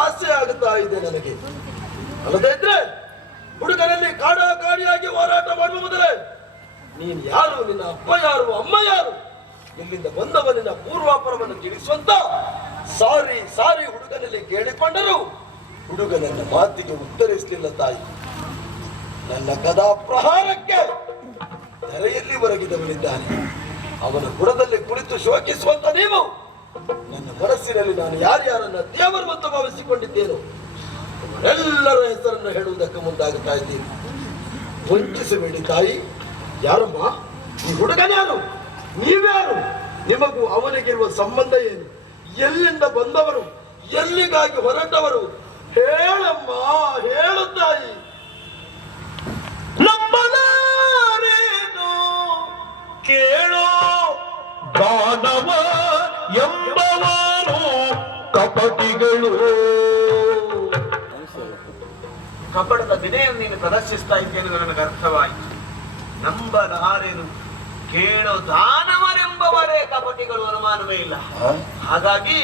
ಆಸೆ ಆಗುತ್ತಾ ಇದೆ ನನಗೆ. ಅಲ್ಲದೇ ಇದ್ರೆ ಹುಡುಗನಲ್ಲಿ ಕಾಡಿಯಾಗಿ ಹೋರಾಟ ಮಾಡುವ ಮೊದಲೇ ನೀನು ಯಾರು, ನಿನ್ನ ಅಪ್ಪ ಯಾರು, ಅಮ್ಮ ಯಾರು, ಇಲ್ಲಿಂದ ಬಂದವ ನಿನ್ನ ಪೂರ್ವಾಪರವನ್ನು ತಿಳಿಸುವಂತ ಸಾರಿ ಹುಡುಗನಲ್ಲಿ ಕೇಳಿಕೊಂಡರು ಹುಡುಗ ನನ್ನ ಮಾತಿಗೆ ಉತ್ತರಿಸಲಿಲ್ಲ ತಾಯಿ. ನನ್ನ ಕದಾ ಪ್ರಹಾರಕ್ಕೆ ತೆರೆಯಲ್ಲಿ ಒರಗಿದವನಿದ್ದಾನೆ. ಅವನ ಬುಡದಲ್ಲಿ ಕುಳಿತು ಶೋಕಿಸುವಂತ ನೀವು ನನ್ನ ಮನಸ್ಸಿನಲ್ಲಿ ನಾನು ಯಾರ್ಯಾರನ್ನ ದೇವರನ್ನು ಭಾವಿಸಿಕೊಂಡಿದ್ದೇನೋ ಅವರೆಲ್ಲರ ಹೆಸರನ್ನು ಹೇಳುವುದಕ್ಕೆ ಮುಂದಾಗುತ್ತಾ ಇದ್ದೀನಿ. ವಂಚಿಸಬೇಡಿ ತಾಯಿ. ಯಾರಮ್ಮ ಈ ಹುಡುಗನ್ಯಾರು? ನೀವ್ಯಾರು? ನಿಮಗೂ ಅವನಿಗಿರುವ ಸಂಬಂಧ ಏನು? ಎಲ್ಲಿಂದ ಬಂದವರು? ಎಲ್ಲಿಗಾಗಿ ಹೊರಟವರು? ಹೇಳಮ್ಮ, ಹೇಳು ತಾಯಿ. ನಂಬಲಾರೇನು ಕೇಳೋ ದಾನವ ಎಂಬವರು ಕಪಟಿಗಳು. ಕಪಟದ ವಿನಯನ್ನು ನೀನು ಪ್ರದರ್ಶಿಸ್ತಾ ಇದ್ದೇನೆ ನನಗೆ ಅರ್ಥವಾಯಿತು. ನಂಬಲಾರೇನು ಕೇಳೋ ದಾನವರೆಂಬವರೇ ಕಪಟಿಗಳು, ಅನುಮಾನವೇ ಇಲ್ಲ. ಹಾಗಾಗಿ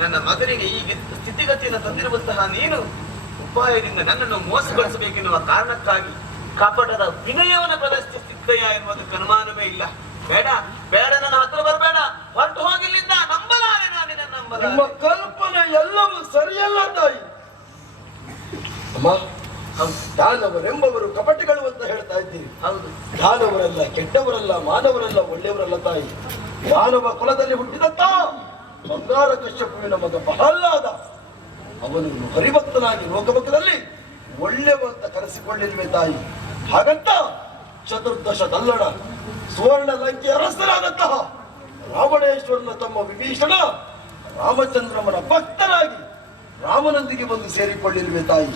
ನನ್ನ ಮಗನಿಗೆ ಈ ಸ್ಥಿತಿಗತಿಯನ್ನು ತಂದಿರುವಂತಹ ನೀನು ಉಪಾಯದಿಂದ ನನ್ನನ್ನು ಮೋಸಗೊಳಿಸಬೇಕೆನ್ನುವ ಕಾರಣಕ್ಕಾಗಿ ಕಪಟದ ವಿನಯವನ್ನು ಪ್ರದರ್ಶಿಸುತ್ತೆಯಾ ಎನ್ನುವುದಕ್ಕೆ ಅನುಮಾನವೇ ಇಲ್ಲ. ಬೇಡ ಬೇಡ, ನನ್ನ ಹತ್ರ ಬರಬೇಡ, ಹೊರಟು ಹೋಗಿಲ್ಲಿಂದ. ನಂಬಲಾರೆ ನಾನಿನ ನಂಬಲಾರೆ. ನಿಮ್ಮ ಕಲ್ಪನೆ ಎಲ್ಲವೂ ಸರಿಯಲ್ಲ ತಾಯಿ. ಅಮ್ಮ, ದಾನವರೆಂಬವರು ಕಪಟಿಗಳು ಅಂತ ಹೇಳ್ತಾ ಇದ್ದೀವಿ. ಹೌದು, ದಾನವರಲ್ಲ, ಕೆಟ್ಟವರಲ್ಲ, ಮಾನವರಲ್ಲ, ಒಳ್ಳೆಯವರಲ್ಲ ತಾಯಿ. ದಾನವ ಕುಲದಲ್ಲಿ ಹುಟ್ಟಿದಂತ ಬಂಗಾರ ಕಶ್ಯಪುವಿನ ಮಗ ಪ್ರಹ್ಲಾದ ಅವನು ಹರಿಭಕ್ತನಾಗಿ ಲೋಕಭಕ್ತದಲ್ಲಿ ಒಳ್ಳೆವಂತ ಕರೆಸಿಕೊಳ್ಳಿಲ್ವೇ ತಾಯಿ. ಹಾಗಂತ ಚತುರ್ದಶ ದಲ್ಲಣ ಸುವರ್ಣ ಲಂಕೆ ಅರಸರಾದಂತಹ ರಾವಣೇಶ್ವರನ ತಮ್ಮ ವಿಭೀಷಣ ರಾಮಚಂದ್ರಮನ ಭಕ್ತರಾಗಿ ರಾಮನೊಂದಿಗೆ ಬಂದು ಸೇರಿಕೊಳ್ಳಿಲ್ವೇ ತಾಯಿ.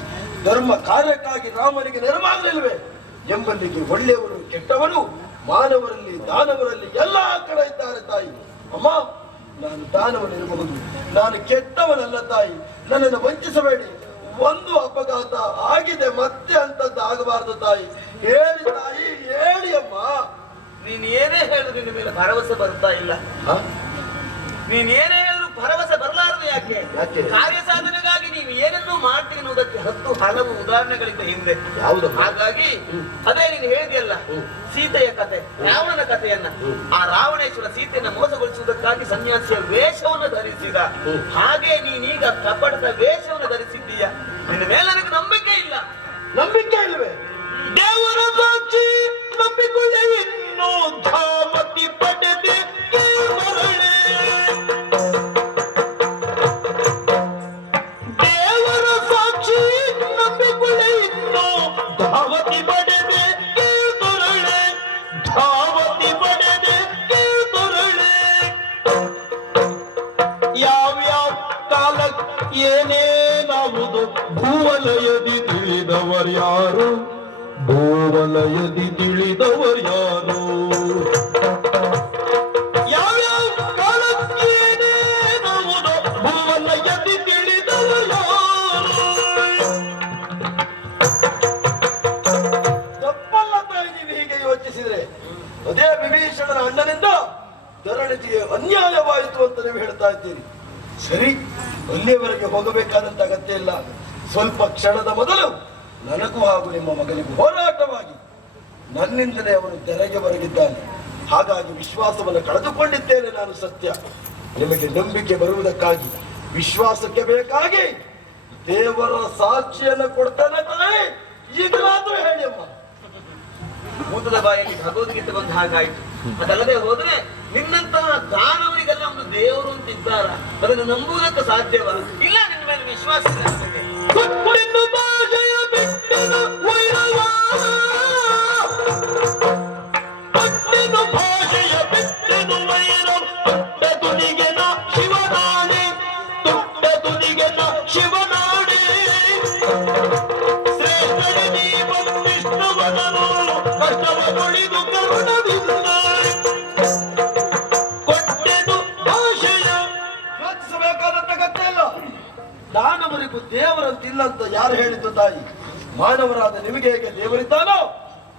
ಧರ್ಮ ಕಾರ್ಯಕ್ಕಾಗಿ ರಾಮನಿಗೆ ನೆರವಾಗಲಿಲ್ವೇ ಎಂಬಲ್ಲಿಗೆ ಒಳ್ಳೆಯವರು ಕೆಟ್ಟವರು ಮಾನವರಲ್ಲಿ ದಾನವರಲ್ಲಿ ಎಲ್ಲಾ ಕಡೆ ಇದ್ದಾರೆ ತಾಯಿ. ಅಮ್ಮ, ನಾನು ದಾನವನಿರಬಹುದು, ನಾನು ಕೆಟ್ಟವನಲ್ಲ ತಾಯಿ. ನನ್ನನ್ನು ವಂಚಿಸಬೇಡಿ. ಒಂದು ಅಪಘಾತ ಆಗಿದೆ, ಮತ್ತೆ ಅಂತದ್ದು ಆಗಬಾರದು ತಾಯಿ. ಹೇಳಿ ತಾಯಿ, ಹೇಳಿ ಅಮ್ಮ. ನೀನ್ ಏನೇ ಹೇಳಿದ್ರು ನಿನ್ನ ಮೇಲೆ ಭರವಸೆ ಬರ್ತಾ ಇಲ್ಲ. ನೀನ್ ಏನೇ ಹೇಳಿದ್ರು ಭರವಸೆ ಬರಲಾರದು. ಯಾಕೆ? ಕಾರ್ಯ ಸಾಧನೆಗಾಗಿ ನೀವು ಏನನ್ನೂ ಮಾಡ್ತೀನಿ ಅನ್ನೋದಕ್ಕೆ ಹಲವು ಉದಾಹರಣೆಗಳಿಂದ ಹಿಂದೆ. ಯಾವುದು? ಹಾಗಾಗಿ ಅದೇ ನೀನು ಹೇಳಿದೆಯಲ್ಲ, ಸೀತೆಯ ಕಥೆ, ರಾವಣನ ಕಥೆಯನ್ನ, ಆ ರಾವಣೇಶ್ವರ ಸೀತೆಯನ್ನ ಮೋಸಗೊಳಿಸುವುದಕ್ಕಾಗಿ ಸನ್ಯಾಸಿಯ ವೇಷವನ್ನು ಧರಿಸಿದ ಹಾಗೆ ನೀನೀಗ ಕಪಟದ ವೇಷವನ್ನು ಧರಿಸಿದ್ದೀಯ. ನಿನ್ನ ಮೇಲೆ ನನಗೆ ನಂಬಿಕೆ ಇಲ್ಲ. ನಂಬಿಕೆ ಇಲ್ವೇ? ದೇವರ ಸಾಕ್ಷಿ ನಂಬಿಕೊಳ್ಳೆ ಇನ್ನು ಧಾಮತಿ ಪಡೆದೆ ಮರಳೆ. ದೇವರ ಸಾಕ್ಷಿ ನಂಬಿಕೊಳ್ಳೆ ಇನ್ನು ಧಾವತಿ ಪಡೆದೆ ತೊರಳೆ. ಧಾವತಿ ಪಡೆದೆ ತೊರಳೆ. ಯಾವ್ಯಾವ ಕಾಲಕ್ಕೆ ಏನೇನಾವುದು ಭೂವಲಯದಿ ತಿಳಿದವರ್ಯಾರು? ಭೂವಲಯದಿ ತಿಳಿದವರ್ಯಾರು? ಯಾವ್ಯಾವ ಕಾಲಕ್ಕೆ ಏನೇನಾವುದು ಭೂವಲಯದಿ ತಿಳಿದವರ್ಯಾರು? ತಪ್ಪಲ್ಲ ತಾಯಿ ನೀವು ಹೀಗೆ ಯೋಚಿಸಿದ್ರೆ. ಅದೇ ವಿಭೀಷಣನ ಅಣ್ಣನಿಂದ ಧರಣಿಗೆ ಅನ್ಯಾಯವಾಯಿತು ಅಂತ ನೀವು ಹೇಳ್ತಾ ಇದ್ದೀರಿ. ಸರಿ, ಅಲ್ಲಿಯವರೆಗೆ ಹೋಗಬೇಕಾದಂತ ಅಗತ್ಯ ಇಲ್ಲ. ಸ್ವಲ್ಪ ಕ್ಷಣದ ಮೊದಲು ನನಗೂ ಹಾಗೂ ನಿಮ್ಮ ಮಗನಿಗೂ ಹೋರಾಟವಾಗಿ ನನ್ನಿಂದಲೇ ಅವನು ತೆರೆಗೆ ಬರಗಿದ್ದಾನೆ. ಹಾಗಾಗಿ ವಿಶ್ವಾಸವನ್ನು ಕಳೆದುಕೊಂಡಿದ್ದೇನೆ ನಾನು. ಸತ್ಯ, ನಿಮಗೆ ನಂಬಿಕೆ ಬರುವುದಕ್ಕಾಗಿ ವಿಶ್ವಾಸಕ್ಕೆ ಬೇಕಾಗಿ ದೇವರ ಸಾಕ್ಷಿಯನ್ನು ಕೊಡ್ತಾನೆ ತಾಯಿ. ಈಗಲಾದ್ರೂ ಹೇಳಿ ಅಮ್ಮ. ಭೂತದ ಬಾಯಲ್ಲಿ ಭಗವದ್ಗೀತೆ ಬಂದ ಹಾಗಾಯ್ತು. ಅದಲ್ಲದೆ ಹೋದ್ರೆ ನಿನ್ನಂತಹ ದಾನವರಿಗೆಲ್ಲ ಒಂದು ದೇವರು ಅಂತ ಇದ್ದಾರ, ಅದನ್ನು ನಂಬುವುದಕ್ಕೆ ಸಾಧ್ಯವ ಇಲ್ಲ. ನಿನ್ನ ಮೇಲೆ ವಿಶ್ವಾಸ ಇಲ್ಲ ನನಗೆ. ದಾನವರಿಗೂ ದೇವರಂತಿಲ್ಲ ಅಂತ ಯಾರು ಹೇಳಿದ್ದು ತಾಯಿ? ಮಾನವರಾದ ನಿಮಗೆ ಹೇಗೆ ದೇವರಿದ್ದಾನೋ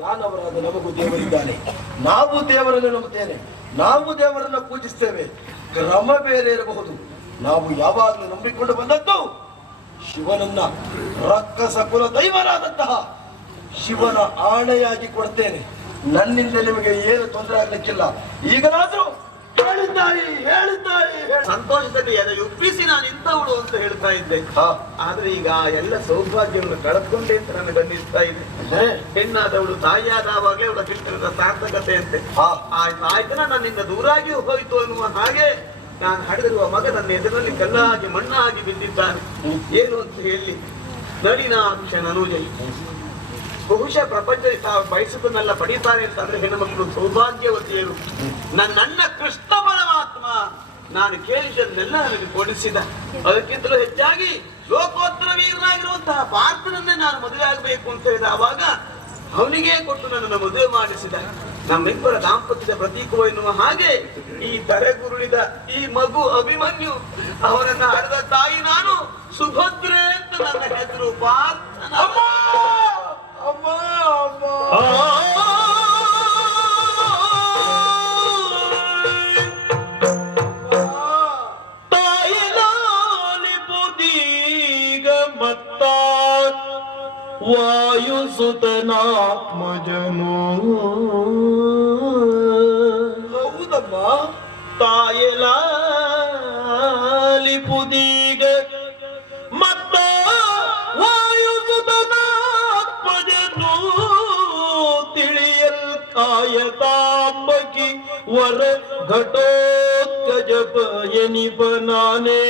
ದಾನವರಾದ ನಮಗೂ ದೇವರಿದ್ದಾನೆ. ನಾವು ದೇವರನ್ನು ನಂಬುತ್ತೇನೆ, ನಾವು ದೇವರನ್ನು ಪೂಜಿಸ್ತೇವೆ. ಕ್ರಮ ಬೇರೆ ಇರಬಹುದು. ನಾವು ಯಾವಾಗಲೂ ನಂಬಿಕೊಂಡು ಬಂದದ್ದು ಶಿವನನ್ನ ರಕ್ಕಸ ಕುಲ ದೈವನಾದಂತಹ ಶಿವನ ಆಣೆಯಾಗಿ ಕೊಡ್ತೇನೆ. ನನ್ನಿಂದ ನಿಮಗೆ ಏನು ತೊಂದರೆ ಆಗ್ಲಿಕ್ಕಿಲ್ಲ. ಈಗಲಾದ್ರೂ ಹೇಳಿದ್ದಾಯಿ ಸಂತೋಷದಲ್ಲಿ ಒಪ್ಪಿಸಿ ನಾನು ಇಂಥವಳು ಅಂತ ಹೇಳ್ತಾ ಇದ್ದೆ. ಆದ್ರೆ ಈಗ ಎಲ್ಲ ಸೌಭಾಗ್ಯವನ್ನು ಕಳೆದುಕೊಂಡೆ ಅಂತ ನನಗೆ ಅನ್ನಿಸ್ತಾ ಇದೆ. ಹೆಣ್ಣಾದವಳು ತಾಯಿಯಾದವಾಗಲೇ ಅವಳ ಕಿಲ್ತನದ ಸಾರ್ಥಕತೆ ಅಂತೆ. ಆಯ್ತನ ನನ್ನಿಂದ ದೂರಾಗಿ ಹೋಯಿತು ಅನ್ನುವ ಹಾಗೆ ನಾನು ಹಡೆದಿರುವ ಮಗ ನನ್ನ ಎದುರಲ್ಲಿ ಕಲ್ಲಾಗಿ ಮಣ್ಣಾಗಿ ಬಿದ್ದಿದ್ದಾನೆ. ಏನು ಅಂತ ಹೇಳಿ ನಳಿನಾಕ್ಷ ನನುಜೈ ಬಹುಶಃ ಪ್ರಪಂಚದಲ್ಲಿ ತಾವು ಬಯಸುವುದನ್ನೆಲ್ಲ ಪಡೀತಾರೆ ಅಂತಂದ್ರೆ ಹೆಣ್ಣು ಮಕ್ಕಳು ಸೌಭಾಗ್ಯವತಿಯರು. ನನ್ನ ಕೃಷ್ಣ ಪರಮಾತ್ಮ ನಾನು ಕೇಳಿದ್ದನ್ನೆಲ್ಲ ನನಗೆ ಕೊಡಿಸಿದ. ಅದಕ್ಕಿಂತಲೂ ಹೆಚ್ಚಾಗಿ ಲೋಕೋತ್ತರ ವೀರನಾಗಿರುವಂತಹ ಪಾರ್ಥನನ್ನೇ ನಾನು ಮದುವೆ ಆಗಬೇಕು ಅಂತ ಹೇಳಿದ. ಆವಾಗ ಅವನಿಗೆ ಕೊಟ್ಟು ನನ್ನನ್ನು ಮದುವೆ ಮಾಡಿಸಿದ. ನಮ್ಮಿಬ್ಬರ ದಾಂಪತ್ಯದ ಪ್ರತೀಕವು ಎನ್ನುವ ಹಾಗೆ ಈ ತಲೆಗುರುಳಿದ ಈ ಮಗು ಅಭಿಮನ್ಯು, ಅವನನ್ನ ಹಡೆದ ತಾಯಿ ನಾನು ಸುಭದ್ರೆ ಅಂತ ನನ್ನ ಹೆಸರು ಪಾರ್ಥನ. ವಾಯುಸುತನಾತ್ಮಜನು ಹೌದಮ್ಮ. ತಾಯಲಾಲಿಪುದೀಗ ಮತ್ತ ವಾಯುಸುತನಾತ್ಮಜನು ತಿಳಿಯಲ್ ಕಾಯತಾಂಬಕಿ ವರ ಘಟೋತ್ಕಜ ಎನಿಪ ನಾನೇ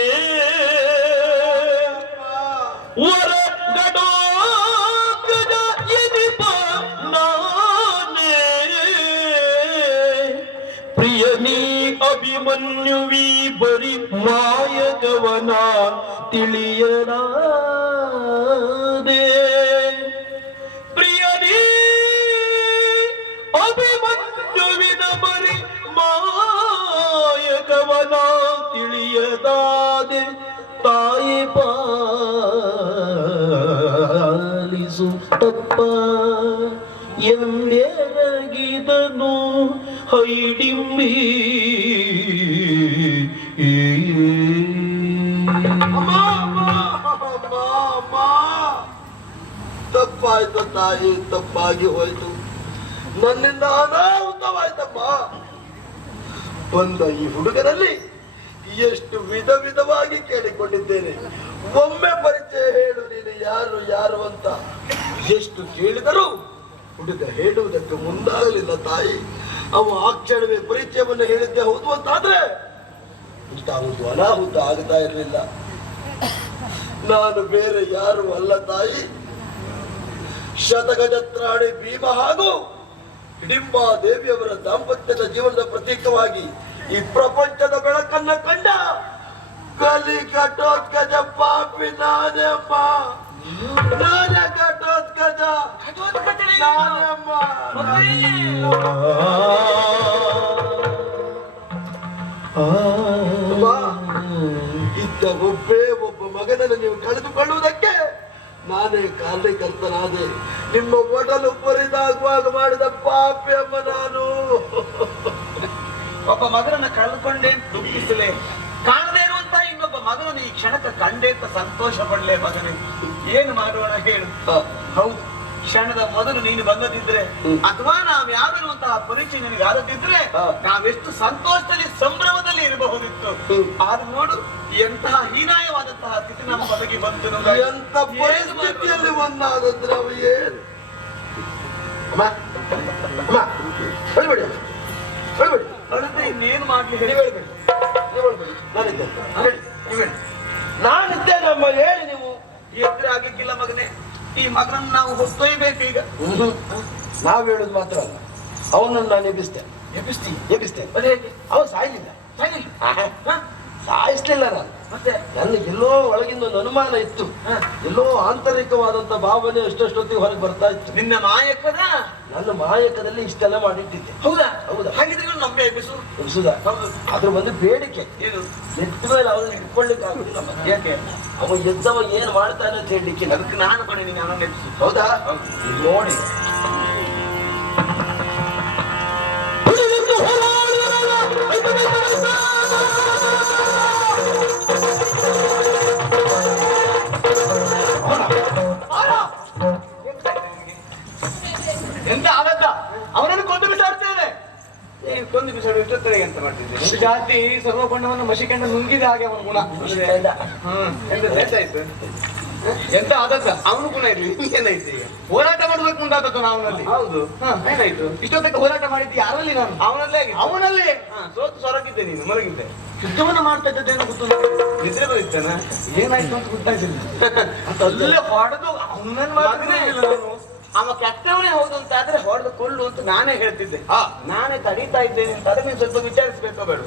ವರ ಘಟೋತ್ಕಜ ಎನಿಪ ನಾನೇ ಪ್ರಿಯನೀ ಅಭಿಮನ್ಯುವಿ ಬರಿ ಮಾಯಕವನ ತಿಳಿಯಲಾದೆ. ಪ್ರಿಯನೀ ಅಭಿಮನ್ಯುವಿನ ಬರಿ ಮಾಯಕವನ ತಿಳಿಯದಾದೆ. ತಾಯಿ ಪಾಲಿಸು ತಪ್ಪ ಎಂದೆರಗಿದನು ಹೈಡಿಂಬಿ. ತಪ್ಪಾಯ್ತು ತಾಯಿ, ತಪ್ಪಾಗಿ ಹೋಯ್ತು. ನನ್ನಿಂದ ಅನಾಹುತವಾಯ್ತಮ್ಮ. ಬಂದ ಈ ಹುಡುಗರಲ್ಲಿ ಎಷ್ಟು ವಿಧ ವಿಧವಾಗಿ ಕೇಳಿಕೊಂಡಿದ್ದೇನೆ. ಒಮ್ಮೆ ಪರಿಚಯ ಹೇಳು, ನೀನು ಯಾರು ಯಾರು ಅಂತ. ಎಷ್ಟು ಕೇಳಿದರೂ ಹುಡುಗ ಹೇಳುವುದಕ್ಕೆ ಮುಂದಾಗಲಿಲ್ಲ ತಾಯಿ. ಅವ ಆ ಕ್ಷಣವೇ ಪರಿಚಯವನ್ನು ಹೇಳಿದ್ದೆ ಹೌದು ಅಂತಾದ್ರೆ ಇಂತಾವುದು ಅನಾಹುತ ಆಗ್ತಾ ಇರಲಿಲ್ಲ. ನಾನು ಬೇರೆ ಯಾರು ಅಲ್ಲ ತಾಯಿ, ಶತಗಜತ್ರಾಣಿ ಭೀಮ ಹಾಗೂ ಹಿಡಿಂಬಾ ದೇವಿಯವರ ದಾಂಪತ್ಯದ ಜೀವನದ ಪ್ರತೀಕವಾಗಿ ಈ ಪ್ರಪಂಚದ ಬೆಳಕನ್ನ ಕಂಡ ಕಲಿ ಘಟೋತ್ಕಜ ಪಾಪಿ ನಾನಮ್ಮ. ನಾನೇ ಘಟೋತ್ಕಜ, ನಾನಮ್ಮ. ಇದ್ದ ಒಬ್ಬ ಮಗನನ್ನು ನೀವು ಕಳೆದುಕೊಳ್ಳುವುದಕ್ಕೆ ನಾನೇ ಕಾರಣಕರ್ತನಾದೆ. ನಿಮ್ಮ ಒಡಲು ಬರಿದಾಗುವಾಗ ಮಾಡಿದ ಪಾಪಿ ಅಮ್ಮ ನಾನು. ಒಬ್ಬ ಮಗನನ್ನ ಕಳೆದುಕೊಂಡೆ ಅಂತ ದುಃಖಿಸಲೇ, ಕಾಣದೇ ಇರುವಂತಹ ಇನ್ನೊಬ್ಬ ಮಗನನ್ನು ಈ ಕ್ಷಣಕ್ಕೆ ಕಂಡೆ ಅಂತ ಸಂತೋಷ ಪಡ್ಲೇ. ಮಗನೇ ಏನು ಮಾಡೋಣ ಹೇಳು. ಹೌದು, ಕ್ಷಣದ ಮೊದಲು ನೀನು ಬಂದದಿದ್ರೆ ಅಥವಾ ನಾವ್ ಯಾವಿರುವಂತಹ ಪರಿಚಯ ನಿನಗೆ ಆದದಿದ್ರೆ ನಾವೆಷ್ಟು ಸಂತೋಷದಲ್ಲಿ ಸಂಭ್ರಮದಲ್ಲಿ ಇರಬಹುದಿತ್ತು. ಆದ್ರೆ ನೋಡು, ಎಂತಹ ಹೀನಾಯವಾದಂತಹ ಸ್ಥಿತಿ ನಮ್ಮ ಬದಗಿ ಬಂತು. ಎಂತ ಪರಿಸ್ಥಿತಿಯಲ್ಲಿ ಒಂದಾದ್ರೆ ಅವು ಏನು. ಅಳತೆ ಇನ್ನೇನು ಮಾಡ್ಲಿ ಹೇಳಿ. ನಾನಿದ್ದೇನೆ ಅಮ್ಮ, ಹೇಳಿ ನೀವು. ಎದುರು ಆಗಿಕ್ಕಿಲ್ಲ ಮಗನೇ, ಈ ಮಗನನ್ನು ನಾವು ಹೊತ್ತೊಯ್ಬೇಕು ಈಗ. ನಾವ್ ಹೇಳುದು ಮಾತ್ರ ಅಲ್ಲ, ಅವನನ್ನು ನಾನು ಎಬ್ಬಿಸ್ತೇನೆ. ಎಬ್ಬಿಸ್ತೇನೆ. ಅವನು ಸಾಯ್ಲಿಲ್ಲ, ಸಾಯಿಸ್ಲಿಲ್ಲ. ನಾನು ಮತ್ತೆ ನನಗೆ ಎಲ್ಲೋ ಒಳಗಿಂದ ಒಂದು ಅನುಮಾನ ಇತ್ತು. ಎಲ್ಲೋ ಆಂತರಿಕವಾದಂತ ಭಾವನೆ ಅಷ್ಟೊತ್ತಿಗೆ ಹೊರಗೆ ಬರ್ತಾ ಇತ್ತು. ನಿನ್ನ ಮಾಯಕದ ನನ್ನ ಮಾಯಕದಲ್ಲಿ ಇಷ್ಟೆಲ್ಲ ಮಾಡಿಟ್ಟಿದ್ದೆ. ಹೌದಾ? ಹೌದಾ? ಹಾಗಿದ್ರೆ ನಮ್ಮೆ ಎಬ್ಬಿಸುದ ಅದ್ರ ಒಂದು ಬೇಡಿಕೆ. ಏನು? ನೆಟ್ಟ ಮೇಲೆ ಅವನು ಇಟ್ಕೊಳ್ಳಿಕ್ಕೆ ಆಗುದಿಲ್ಲ. ಯಾಕೆ? ಅವ ಎದ್ದವ ಏನ್ ಮಾಡ್ತಾನೆ ಅಂತ ಹೇಳಲಿಕ್ಕೆ. ಅದಕ್ಕೆ ನಾನು ಬನ್ನಿ, ನೀನು ಅವನ್ನ ಎಬ್ಬಿಸು. ಹೌದಾ? ನೋಡಿ, ಒಂದು ಜಾತಿ ಸರ್ವ ಬಣ್ಣವನ್ನು ಮಸಿಕೊಂಡ ನುಂಗಿದ ಹಾಗೆ ಅವನ ಗುಣ. ಎಂತಾಯ್ತು? ಎಂತ ಆದದ್ದ ಅವನು ಗುಣ ಇರ್ಲಿ, ಏನಾಯ್ತು ಈಗ? ಹೋರಾಟ ಮಾಡ್ಬೇಕು ಮುಂದಾದದ್ದು ನಾವನಲ್ಲಿ. ಹೌದು, ಏನಾಯ್ತು? ಇಷ್ಟೊತ್ತಕ್ಕೆ ಹೋರಾಟ ಮಾಡಿದ್ದು ಯಾರಲ್ಲಿ ನಾನು? ಅವನಲ್ಲೇ ಆಗಿದೆ. ಅವನಲ್ಲಿ ಸೋತು ಸೊರಗಿದ್ದೆ ನೀನು, ಮಲಗಿದ್ದೆ. ಯುದ್ಧವನ್ನು ಮಾಡ್ತಾ ಇದ್ದದ್ದೇನು ಗೊತ್ತು? ನಿದ್ರೆ ಬರೀತಾನ? ಏನಾಯ್ತು ಅಂತ ಗೊತ್ತಾಯ್ತಿಲ್ಲ. ಅಂತ ಅಲ್ಲೇ ಹೊಡೆದು ಅವನನ್ನು ಮಗನೇ, ಅವ ಕೆಟ್ಟವನೇ ಹೌದು ಅಂತ ಆದ್ರೆ ಹೊಡೆದು ಕೊಳ್ಳು ಅಂತ ನಾನೇ ಹೇಳ್ತಿದ್ದೆ. ನಾನೇ ತಡೀತಾ ಇದ್ದೇನೆ ಅಂತ ಆದ್ರೆ ನೀನ್ ಸ್ವಲ್ಪ ವಿಚಾರಿಸ್ಬೇಕೋ ಬೇಡ?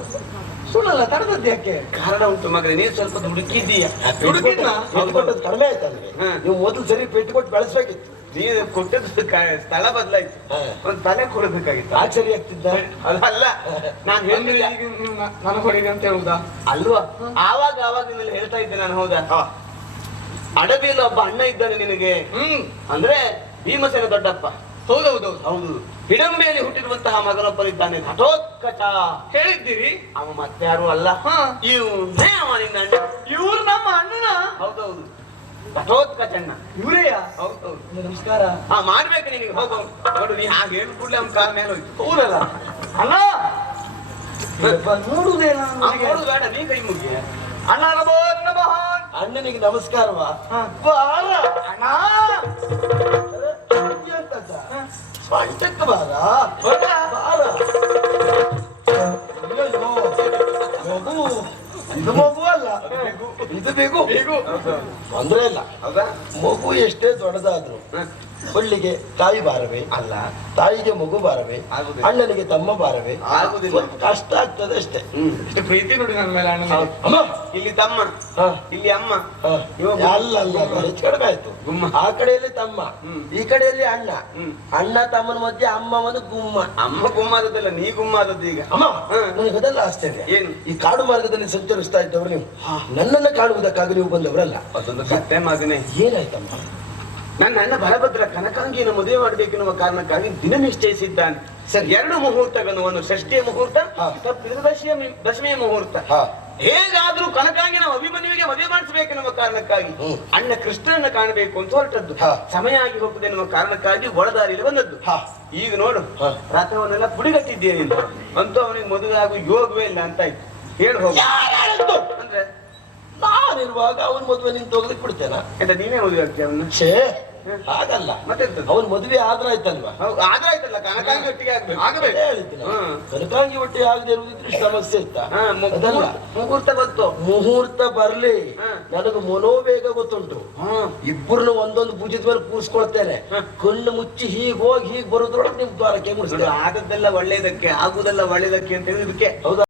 ಸುಳ್ಳಲ್ಲ, ತಡೆದದ್ದು ಯಾಕೆ? ಕಾರಣ ಉಂಟು ಮಗನೇ, ನೀನ್ ಸ್ವಲ್ಪ ದುಡುಕಿದ್ದೀಯ. ದುಡುಕಿದ್ನಾ? ಕೊಟ್ಟದ್ದು ಕಡಿಮೆ ಆಯ್ತಲ್ರಿ. ನೀವು ಮೊದಲು ಸರಿ ಪೆಟ್ಟು ಕೊಟ್ಟು ಬೆಳೆಸ್ಬೇಕಿತ್ತು. ನೀನು ಕೊಟ್ಟದ್ದು ಸ್ಥಳ ಬದಲಾಯ್ತು. ಒಂದ್ ತಲೆ ಕೊಡಬೇಕಾಗಿತ್ತು. ಆಗ ಸರಿ ಆಗ್ತಿದ್ದ. ಅದಲ್ಲ, ನಾನ್ ಅಂದ್ರೆ ಹೇಳಿಲ್ಲ. ಈಗ ನೀವು ನನಗೆ ಹೊಡಿರಿ ಅಂತ ಹೇಳುದಾ? ಅಲ್ವಾ, ಆವಾಗ ನಿನ್ನಲ್ಲಿ ಹೇಳ್ತಾ ಇದ್ದೆ ನಾನು, ಹೌದಾ? ಅಡವಿಯಲ್ಲಿ ಒಬ್ಬ ಅಣ್ಣ ಇದ್ದಾನೆ ನಿನಗೆ, ಅಂದ್ರೆ ಭೀಮಸೇನ ದೊಡ್ಡಪ್ಪ. ಹೌದೌದೌದು, ಹೌದು. ಹಿಡಂಬೆಯಲ್ಲಿ ಹುಟ್ಟಿರುವಂತಹ ಮಗನೊಬ್ಬನಿದ್ದಾನೆ, ಘಟೋತ್ಕಚ. ಹೇಳಿದ್ದೀರಿ. ಅವ ಮತ್ತಾರು ಅಲ್ಲ, ಇವನೇ ಅವ ನಿನ್ನ ಅಣ್ಣ. ಇವ್ರು ನಮ್ಮ ಅಣ್ಣನ? ಹೌದೌದು, ಘಟೋತ್ಕಚಣ್ಣ. ಇವರೇಯ? ಹೌದೌದು. ನಮಸ್ಕಾರ. ಮಾಡ್ಬೇಕು ನಿನಗೆ. ಹೋಗು ನೋಡು, ನೀ ಹಾಗೆ ಹೇಳಿದ ಕೂಡಲೇ ಅವ್ನ ಕಾಲ ಮೇಲೆ ಹೋಯ್ತು. ಊರಲ್ಲ ಅಲ್ಲ, ನೋಡುವುದೇ ನೋಡು ಬೇಡ, ನೀ ಕೈ ಮುಗಿಯ. ಅಣ್ಣ ನಮೋ ನಮಃ. ಅಣ್ಣನಿಗೆ ನಮಸ್ಕಾರವಾ? ಬಾರ ಅಣ್ಣ. ಎಂತದ? ಸ್ವಂಟಕ್ಕೆ ಬಾರ. ಬಾರ. ಅಯ್ಯಯ್ಯೋ, ಮಗು. ಇದು ಮಗು ಅಲ್ಲ, ಇದು ಬಿಗು. ತೊಂದ್ರೆ ಇಲ್ಲ. ಹೌದಾ? ಮಗು ಎಷ್ಟೇ ದೊಡ್ಡದಾದ್ರು ಕೊಳ್ಳಿಗೆ ತಾಯಿ ಬಾರವೇ ಅಲ್ಲ, ತಾಯಿಗೆ ಮಗು ಬಾರವೇ, ಆಗುದಿಲ್ಲ. ಅಣ್ಣನಿಗೆ ತಮ್ಮ ಬಾರವೇ, ಆಗುದಿಲ್ಲ. ಸ್ವಲ್ಪ ಕಷ್ಟ ಆಗ್ತದೆ ಅಷ್ಟೇ. ಇಷ್ಟು ಪ್ರೀತಿ ನೋಡಿ ನನ್ನ ಮೇಲೆ ಅಣ್ಣ. ಅಮ್ಮ, ಇಲ್ಲಿ ತಮ್ಮ, ಹ, ಇಲ್ಲಿ ಅಮ್ಮ. ಹ. ಇವ ಅಲ್ಲ ಹೆಚ್ಚು ಕಡಿಮೆ ಆಯ್ತು. ಗುಮ್ಮ. ಆ ಕಡೆಯಲ್ಲಿ ತಮ್ಮ, ಈ ಕಡೆಯಲ್ಲಿ ಅಣ್ಣ. ಹ್ಮ್. ಅಣ್ಣ ತಮ್ಮನ ಮಧ್ಯೆ ಅಮ್ಮ ಒಂದು ಗುಮ್ಮ. ಅಮ್ಮ ಗುಮ್ಮಾದದ್ದಲ್ಲ, ನೀ ಗುಮ್ಮಾದದ್ದು ಈಗ. ಅಮ್ಮ, ಹ. ನನಗೆ ಅದೆಲ್ಲ ಆಶ್ಚರ್ಯ. ಏನು? ಈ ಕಾಡು ಮಾರ್ಗದಲ್ಲಿ ಸಂಚರಿಸ್ತಾ ಇದ್ದವರು ನೀವು, ನನ್ನನ್ನ ಕಾಣುವುದಕ್ಕಾಗಿ ನೀವು ಬಂದವರಲ್ಲ. ಅದೊಂದು ಕತ್ತೆ ಮಗನೇ. ಏನಾಯ್ತಮ್ಮ? ನನ್ನ ಅಣ್ಣ ಬಲಭದ್ರ ಕನಕಾಂಗಿಯನ್ನು ಮದುವೆ ಮಾಡಬೇಕೆನ್ನುವ ಕಾರಣಕ್ಕಾಗಿ ದಿನ ನಿಶ್ಚಯಿಸಿದ್ದಾನೆ. ಸರಿ. 2 ಮುಹೂರ್ತಗಳು, ಒಂದು ಷಷ್ಠಿಯ ಮುಹೂರ್ತ, ಹಾ. ತಪ್ಪಿದ್ರೆ ದಶಮಿಯ ಮುಹೂರ್ತ. ಹಾ. ಹೇಗಾದ್ರೂ ಕನಕಾಂಗಿನ ಅಭಿಮನ್ಯುವಿಗೆ ಮದುವೆ ಮಾಡಿಸಬೇಕೆನ್ನುವ ಕಾರಣಕ್ಕಾಗಿ ಅಣ್ಣ ಕೃಷ್ಣನನ್ನ ಕಾಣಬೇಕು ಅಂತ ಹೊರಟದ್ದು. ಹಾ. ಸಮಯ ಆಗಿ ಹೋಗುದು ಎನ್ನುವ ಕಾರಣಕ್ಕಾಗಿ ಒಳದಾರಿಯಲ್ಲಿ ಬಂದದ್ದು. ಹಾ. ಈಗ ನೋಡು, ಹಾ. ರಥವನ್ನೆಲ್ಲ ಪುಡಿಗಟ್ಟಿದ್ದೇನೆ ಅಂತೂ ಅವನಿಗೆ ಮದುವೆ ಆಗೋ ಯೋಗವೇ ಇಲ್ಲ ಅಂತ ಆಯ್ತು. ಹೇಳಿ ಹೋಗು. ಯಾರು ಅಂದ್ರೆ ನಾನಿರುವಾಗ ಅವನ್ ಮದುವೆ ನಿಂತು ಹೋಗ್ಲಿಕ್ಕೆ ಬಿಡ್ತೇನ? ಎಂತ ನೀನೇ ಮದುವೆ ಆಗ್ತೀಯ ಅವನ್ನ? ಛೇ, ಹಾಗಲ್ಲ. ಮತ್ತೆಂತದ್ದು? ಅವನ್ ಮದುವೆ ಆದ್ರಾಯ್ತಲ್ವಾ? ಆದ್ರಾಯ್ತಲ್ಲ, ಕನಕಾಂಗಿ ಒಟ್ಟಿಗೆ ಆಗ್ಬೇಕು. ಆಗಬೇಕು. ಹೇಳಿದ್ದೀನಿ. ಹ್ಮ್. ಕನಕಾಂಗಿ ಒಟ್ಟಿಗೆ ಆಗದೆ ಇರುವುದಿದ್ರೆ ಸಮಸ್ಯೆ ಇತ್ತ? ಹಾ, ಅದಲ್ಲ. ಮುಹೂರ್ತ ಬಂತು. ಮುಹೂರ್ತ ಬರ್ಲಿ, ಹಾ. ನನಗೆ ಮನೋವೇಗ ಗೊತ್ತುಂಟು. ಇಬ್ಬರನ್ನು ಒಂದೊಂದು ಭುಜದ ಮೇಲೆ ಕೂರಿಸ್ಕೊಳ್ತೇನೆ. ಕಣ್ಣು ಮುಚ್ಚಿ ಹೀಗ್ ಹೋಗಿ ಹೀಗ್ ಬರೋದ್ರೊಳಗೆ ನಿಮ್ ದ್ವಾರಕ್ಕೆ ಮುಡಿಸ್ತೇನೆ. ಆದದ್ದೆಲ್ಲ ಒಳ್ಳೇದಕ್ಕೆ, ಆಗುದೆಲ್ಲ ಒಳ್ಳೇದಕ್ಕೆ ಅಂತ ಹೇಳಿದಕ್ಕೆ. ಹೌದಾ?